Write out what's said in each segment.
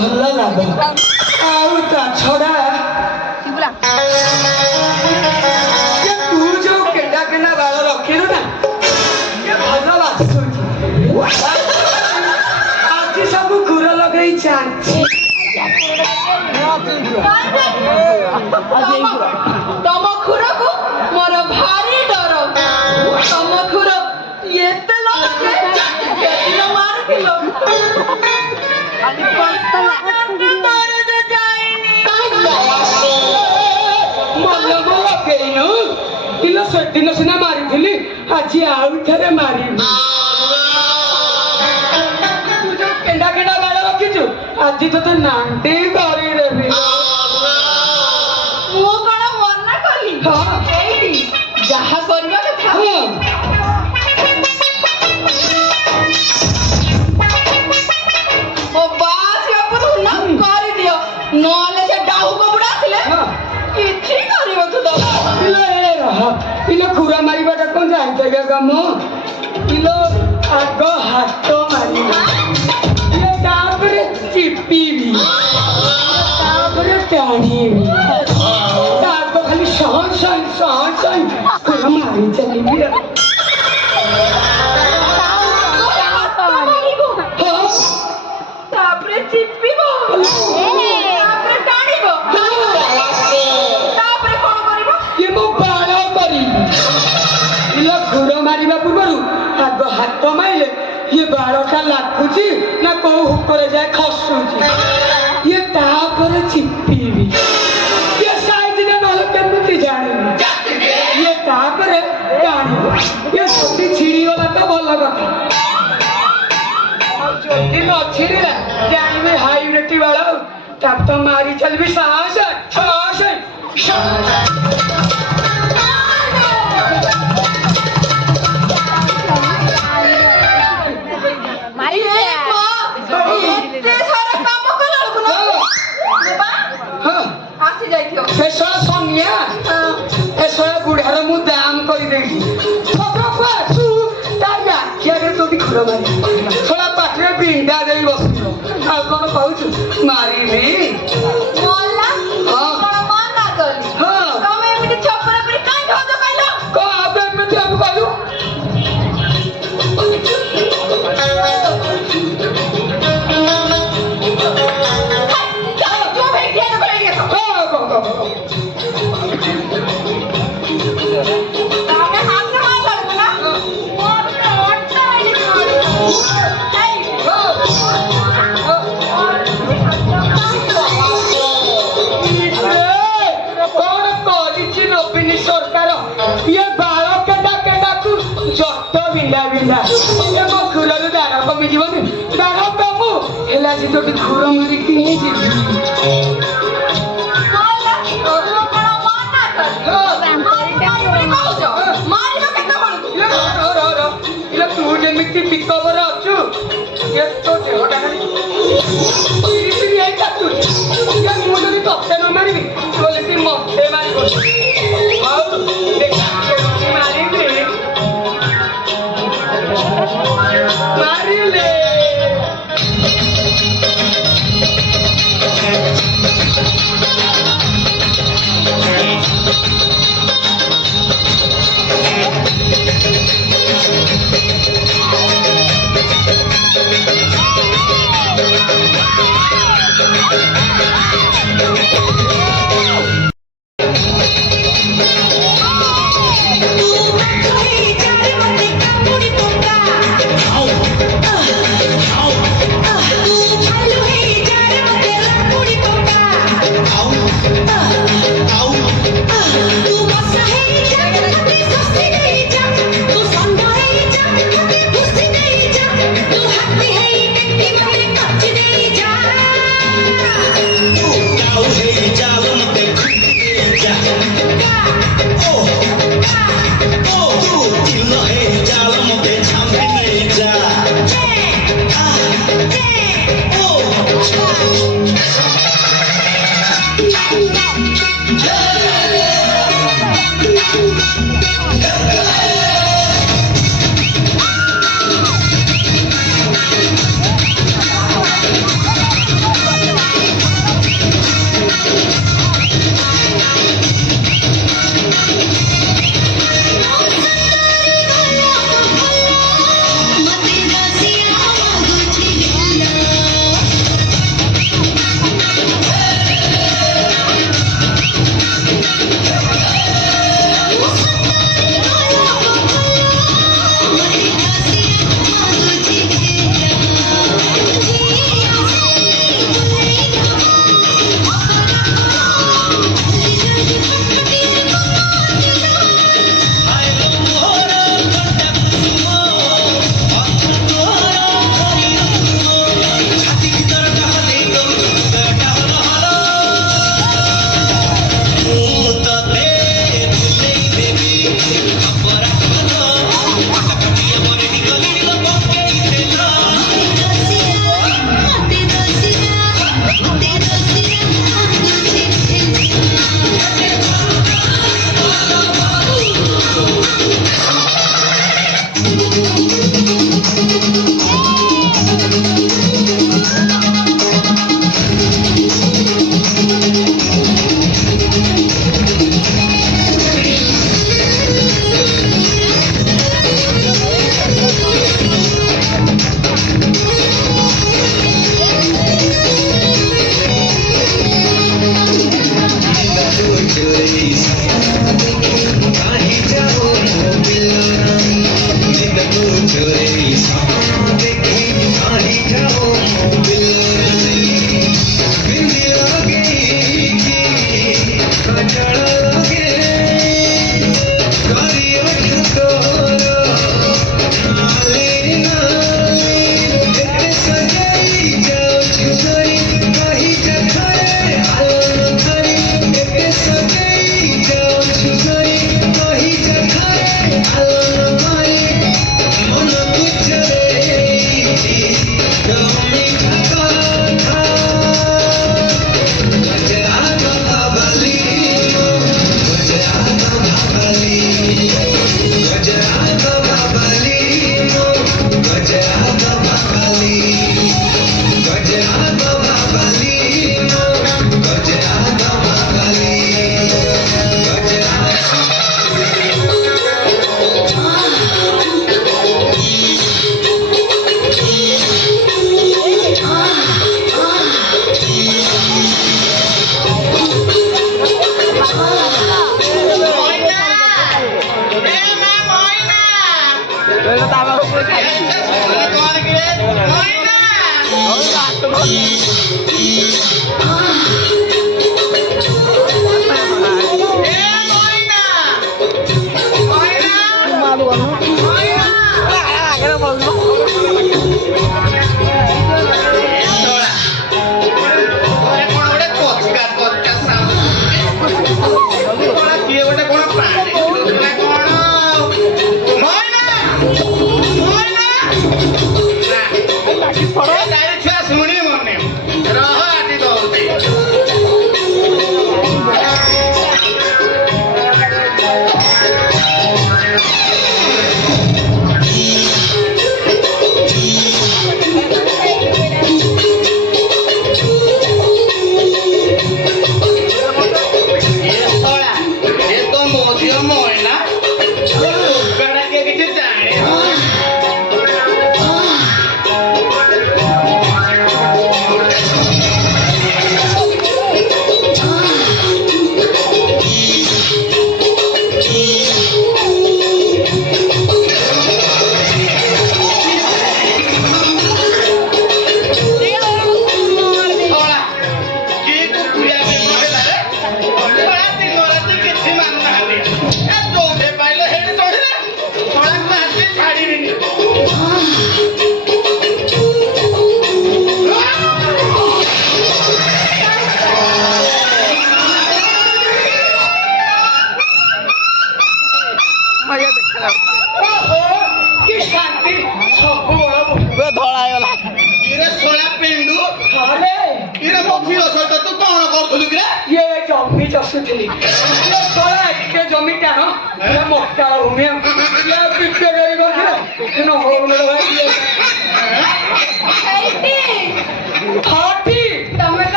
ଭଲ ଲାଗ ଆଉ ତା ଛଡ଼ା ତୁ ଯୋଉ କେଣ୍ଡା କେଣ୍ଡା ବାଳ ରଖିଲୁ ନା ଭଲ ବାସୁଛି ଆଜି ସବୁ ଘୁର ଲଗେଇ ଚାଲିଛି ତମ ଖୁରକୁ ମୋର ଭାରି ଡର ତମ ଖୁର ଏତେ ମାରୁଥିଲ ଲଗେଇନୁ କିଲୋ ସେଦିନ ସିନା ମାରିଥିଲି ଆଜି ଆଉ ଥରେ ମାରିବି ତୁ ଯୋଉ କେଣ୍ଡା କେଣ୍ଡା ବାଳ ରଖିଛୁ ଆଜି ତତେ ନାଣ୍ଡି କରିଦେବି ମୁଁ କଣ ମନା କଲି ଏଇଠି ଯାହା କରିବା କଥା ମୋ ବାସ ନା କରିଦିଅ ନହେଲେ ସେ ଡାହୁକ ବୁଢା ଆସିଲେ କିଛି କରିବାକୁ ଦବ ପିଲା ଖୁରା ମାରିବାଟା କଣ ଜାଣିପାରିବା କାମ ପିଲା ଆଗ ହାତ ମାରିବା ତାପରେ ଚିପିବି ତାପରେ ଟାଣିବି ତାପରେ ଖାଲି ସହନ ଖୁରା ମାରି ଚାଲିବି ତାପରେ ଚିପିବ ତାପରେ ଟାଣିବ ତାପରେ କଣ କରିବ ମୁଁ ବାଳ କରିବି ପିଲା ଖୁର ମାରିବା ପୂର୍ବରୁ ଆଗ ହାତ ମାରିଲେ ଇଏ ବାଳଟା ଲାଗୁଛି ନା କୋଉ ହୁକରେ ଯାଏ ଖସୁଛି ଇଏ ତାପରେ ଚିପିବି ଇଏ ସାଇଜରେ ନହେଲେ କେମିତି ଜାଣିବି ଇଏ ତାପରେ ଟାଣିବ ଇଏ ଯଦି ଛିଡ଼ିଗଲା ତ ଭଲ କଥା ଯଦି ନ ଛିଡ଼ିଲା ଜାଣିବି ହାଇବ୍ରିଡ୍ ବାଳ ତାକୁ ତ ମାରି ଚାଲିବି ସାହସ ବୁଢାର ମୁଁ ଦାମ କରିଦେଇଛି ଶଳା ପାଟିରେ ବିଣ୍ଡା ଦେଇ ବସିବ ଆଉ କଣ କହୁଛୁ ମାରିବି ଏମିତି ଆମେ କହିଲୁ ଖୁରରୁ ଦାର କମିଯିବନି ଦାର କମୁ ହେଲା ସେ ଯୋଉଠି ଖୁର ମାରିକି ନେଇଯିବି ତୁ ଯେମିତି ପିକଅପର ଅଛୁ ତୋ ଦେହଟା ମୁଁ ଯଦି ତତେ ନ ମାରିବି ବୋଲେ ତୁ ମତେ ମାରିବ ଆଉ ମାରିବି ମାରିଲେ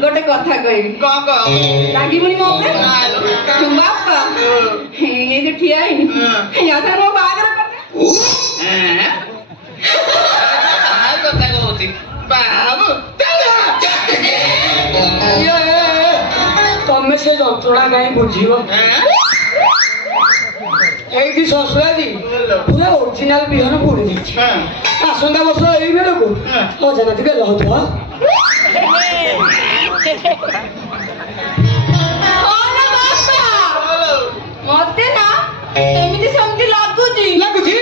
गोटे कथा कहबी रागिबुनी मो बापा ये जो ठिया है या मो बागर तमें से जंत्रणा कहीं बुझीब এইটি শ্বশুরাদি পুরো অরিজিনাল বিহন পড়ে দিচ্ছে আসন্তা বর্ষ এই বেড়াকু অজানা থেকে লহত মতে না এমিতি সেমতি লাগুছি লাগুছি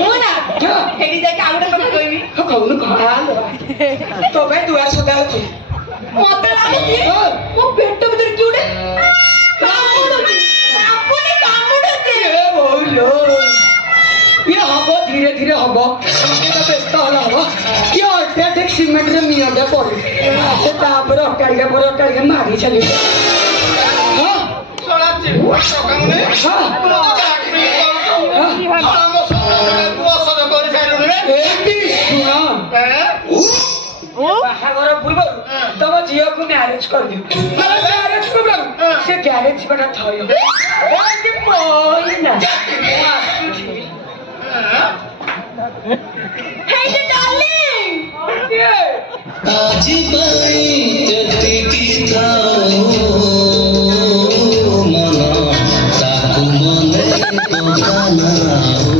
ମୁଁ ନା ସେଇଠି ଯାଇକି ଆଉ ଗୋଟେ କଥା କହିବି କହୁନୁ ଖାଲ ତୋ ପାଇଁ ଦୁଆର ସଦା ଅଛି ମତେ ଲାଗୁଛି ମୋ ପେଟ ଭିତରେ କିଏ ଗୋଟେ କାମୁଡୁଛି ये हम धीरे धीरे हम व्यस्त हला हम ये अल्ट्राटेक सीमेंट निया पड़े अटाड़िया पर अटाड़िया मारी चली ସକାମରେ ଏମିତି ଶୁଣ ବାହାଘର ପୂର୍ବରୁ ତମ ଝିଅକୁ ମ୍ୟାରେଜ କରିଦିଅ ମ୍ୟାରେଜ ପୂର୍ବରୁ ସେ ଗ୍ୟାରେଜ ଯିବାଟା ଥୟ ଏମିତି ପଇନା ମୁଁ ଆସୁଛି ହେଇଟି ଡାର୍ଲିଂ ଆଜି ପାଇଁ ଯେତିକି ଥାଉ ମନ ତାକୁ ମନେ ପକାନା